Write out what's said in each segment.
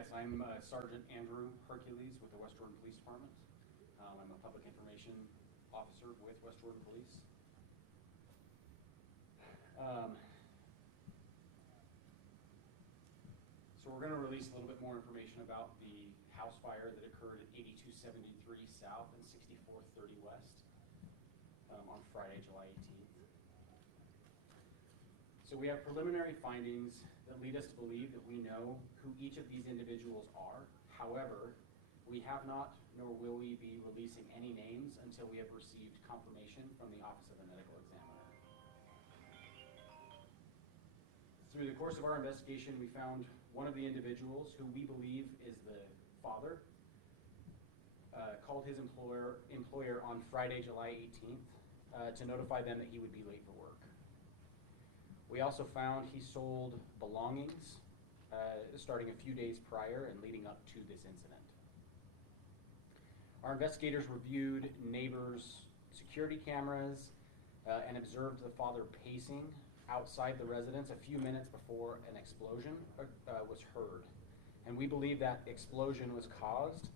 Yes, I'm Sergeant Andrew Hercules with the West Jordan Police Department. I'm a public information officer with West Jordan Police. So we're going to release a little bit more information about the house fire that occurred at 8273 South and 6430 West on Friday, July 18th. So we have preliminary findings that lead us to believe that we know who each of these individuals are. However, we have not, nor will we be releasing any names until we have received confirmation from the Office of the Medical Examiner. Through the course of our investigation, we found one of the individuals who we believe is the father, called his employer on Friday, July 18th to notify them that he would be late for work. We also found he sold belongings starting a few days prior and leading up to this incident. Our investigators reviewed neighbors' security cameras and observed the father pacing outside the residence a few minutes before an explosion was heard. And we believe that explosion was caused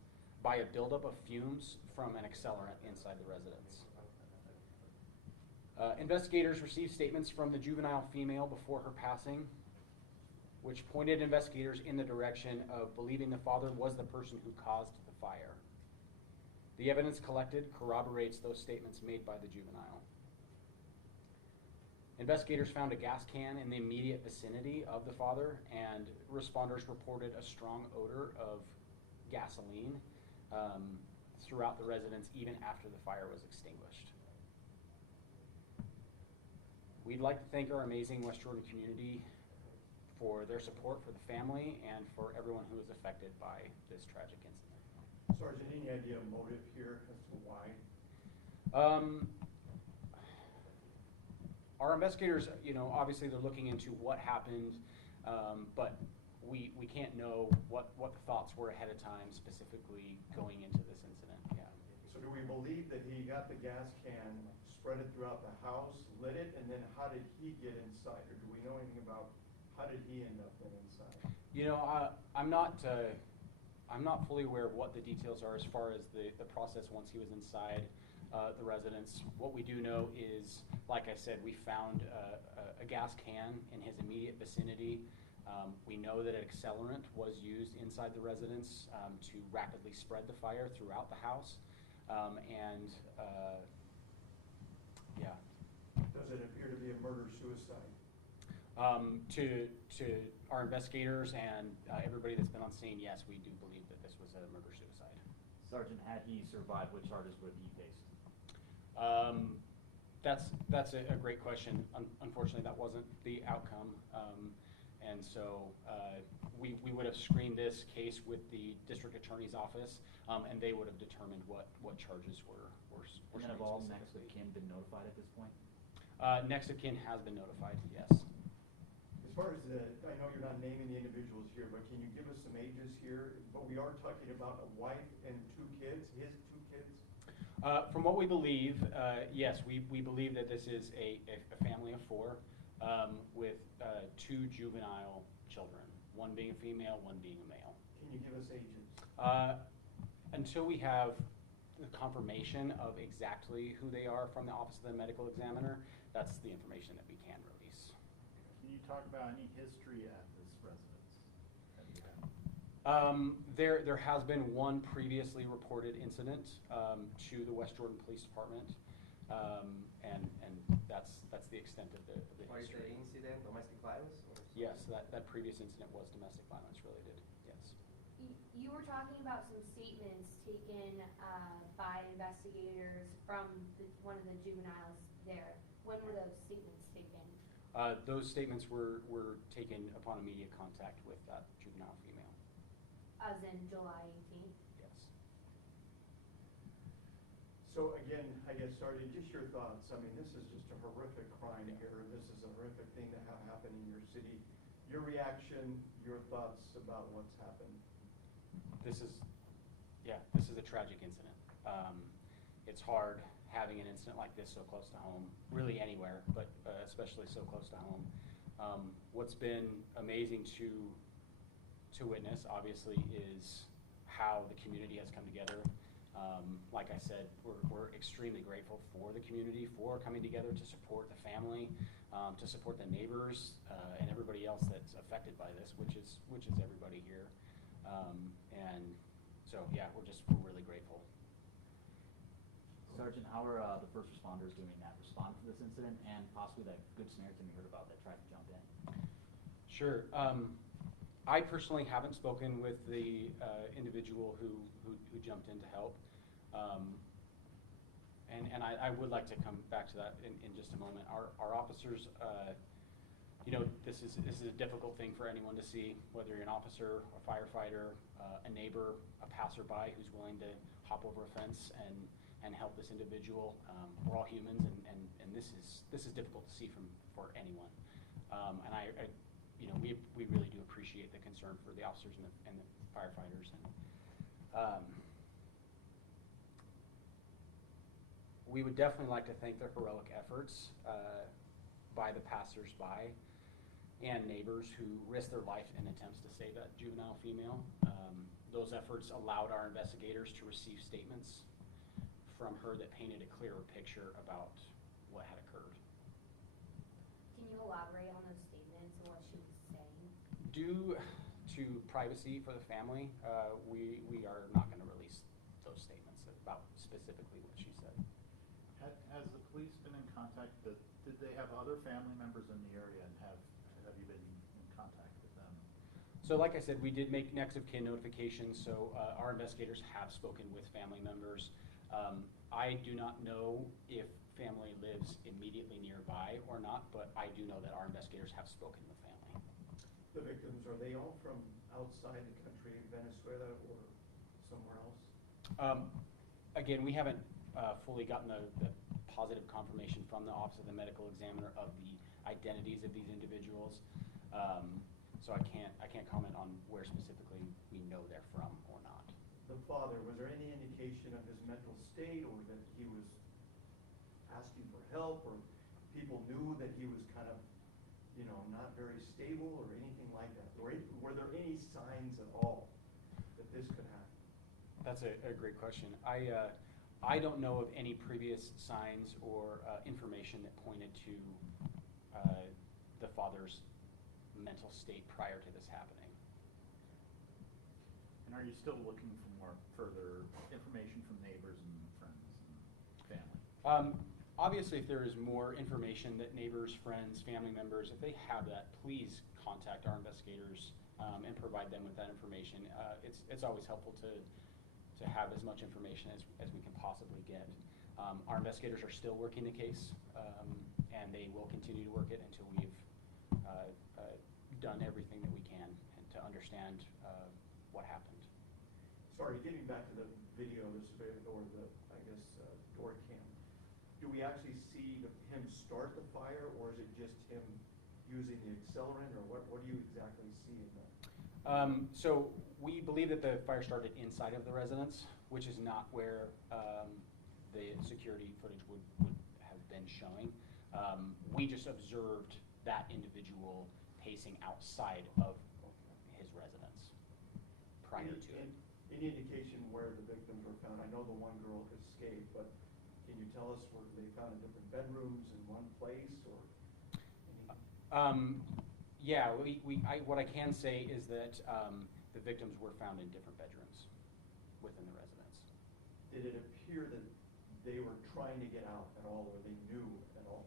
by a buildup of fumes from an accelerant inside the residence. Investigators received statements from the juvenile female before her passing, which pointed investigators in the direction of believing the father was the person who caused the fire. The evidence collected corroborates those statements made by the juvenile. Investigators found a gas can in the immediate vicinity of the father, and responders reported a strong odor of gasoline throughout the residence even after the fire was extinguished. We'd like to thank our amazing West Jordan community for their support for the family and for everyone who was affected by this tragic incident. Sergeant, any idea of motive here as to why? Our investigators, obviously they're looking into what happened, but we can't know what the thoughts were ahead of time, specifically going into this incident. Yeah. So do we believe that he got the gas can, spread it throughout the house, lit it, and then how did he get inside? Or do we know anything about how did he end up inside? I'm not fully aware of what the details are as far as the process once he was inside the residence. What we do know is, like I said, we found a gas can in his immediate vicinity. We know that an accelerant was used inside the residence to rapidly spread the fire throughout the house. Yeah. Does it appear to be a murder-suicide? To our investigators and everybody that's been on scene, yes, we do believe that this was a murder-suicide. Sergeant, had he survived, what charges would he face? That's a great question. Unfortunately, that wasn't the outcome. And so we would have screened this case with the district attorney's office, and they would have determined what charges were And then have all next of kin been notified at this point? Next of kin has been notified, yes. As far as I know you're not naming the individuals here, but can you give us some ages here? But we are talking about a wife and two kids, his two kids? From what we believe, yes, we believe that this is a family of four with two juvenile children, one being a female, one being a male. Can you give us ages? Until we have the confirmation of exactly who they are from the Office of the Medical Examiner, that's the information that we can release. Can you talk about any history at this residence? There has been one previously reported incident to the West Jordan Police Department, and that's the extent of the history. Incident, domestic violence? Yes, that previous incident was domestic violence related, yes. You were talking about some statements taken by investigators from one of the juveniles there. When were those statements taken? Those statements were taken upon immediate contact with that juvenile female. As in July 18th? Yes. So again, I guess, Sergeant, just your thoughts. I mean, this is just a horrific crime here. This is a horrific thing to have happen in your city. Your reaction, your thoughts about what's happened? This is a tragic incident. It's hard having an incident like this so close to home, really anywhere, but especially so close to home. What's been amazing to to witness, obviously, is how the community has come together. Like I said, we're extremely grateful for the community for coming together to support the family, to support the neighbors, and everybody else that's affected by this, which is everybody here. And so, yeah, we're really grateful. Sergeant, how are the first responders doing that respond to this incident and possibly that Good Samaritan we heard about that tried to jump in? Sure. I personally haven't spoken with the individual who jumped in to help. And I would like to come back to that in just a moment. Our officers, you know, this is a difficult thing for anyone to see, whether you're an officer, a firefighter, a neighbor, a passerby who's willing to hop over a fence and help this individual. We're all humans, and this is difficult to see for anyone. And I you know, we really do appreciate the concern for the officers and the firefighters. And we would definitely like to thank the heroic efforts by the passersby and neighbors who risked their life in attempts to save that juvenile female. Those efforts allowed our investigators to receive statements from her that painted a clearer picture about what had occurred. Can you elaborate on those statements and what she was saying? Due to privacy for the family, we are not going to release those statements about specifically what she said. Has the police been in contact, did they have other family members in the area, and have you been in contact with them? So like I said, we did make next of kin notifications, so our investigators have spoken with family members. I do not know if family lives immediately nearby or not, but I do know that our investigators have spoken with family. The victims, are they all from outside the country, Venezuela or somewhere else? Again, we haven't fully gotten the positive confirmation from the Office of the Medical Examiner of the identities of these individuals. So I can't comment on where specifically we know they're from or not. The father, was there any indication of his mental state, or that he was asking for help, or people knew that he was kind of, you know, not very stable or anything like that? Were there any signs at all that this could happen? That's a great question. I don't know of any previous signs or information that pointed to the father's mental state prior to this happening. And are you still looking for more further information from neighbors and friends and family? Obviously, if there is more information that neighbors, friends, family members, if they have that, please contact our investigators and provide them with that information. It's always helpful to have as much information as we can possibly get. Our investigators are still working the case, and they will continue to work it until we've done everything that we can and to understand what happened. Sorry, getting back to the video, or the, I guess, door cam. Do we actually see him start the fire, or is it just him using the accelerant, or what do you exactly see in that? So we believe that the fire started inside of the residence, which is not where the security footage would have been showing. We just observed that individual pacing outside of his residence prior to it. Any indication where the victims were found? I know the one girl escaped, but can you tell us where they found in different bedrooms in one place, or any? Yeah, what I can say is that the victims were found in different bedrooms within the residence. Did it appear that they were trying to get out at all, or they knew at all?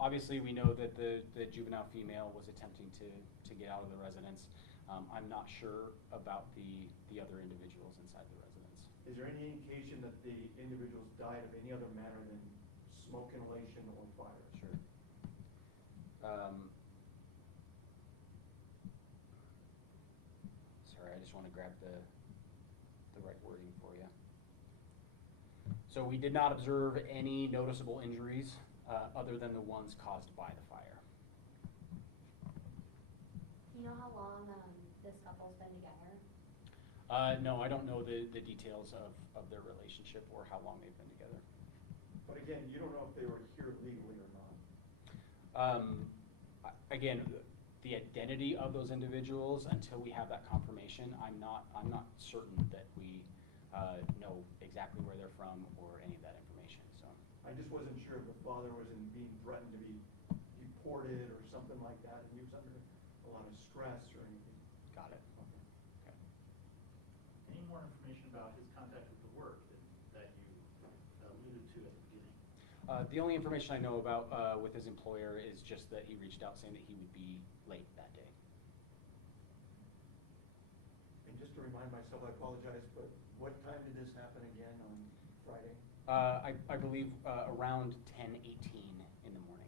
Obviously, we know that the juvenile female was attempting to get out of the residence. I'm not sure about the other individuals inside the residence. Is there any indication that the individuals died of any other manner than smoke inhalation or fire? Sure. Sorry, I just want to grab the right wording for you. So we did not observe any noticeable injuries other than the ones caused by the fire. Do you know how long this couple's been together? No, I don't know the details of their relationship or how long they've been together. But again, you don't know if they were here legally or not. Again, the identity of those individuals, until we have that confirmation, I'm not certain that we know exactly where they're from or any of that information, so. I just wasn't sure if the father was being threatened to be deported or something like that, and he was under a lot of stress or anything. Got it. Okay. Okay. Any more information about his contact with the work that you alluded to at the beginning? The only information I know about with his employer is just that he reached out saying that he would be late that day. And just to remind myself, I apologize, but what time did this happen again on Friday? I believe around 10:18 in the morning.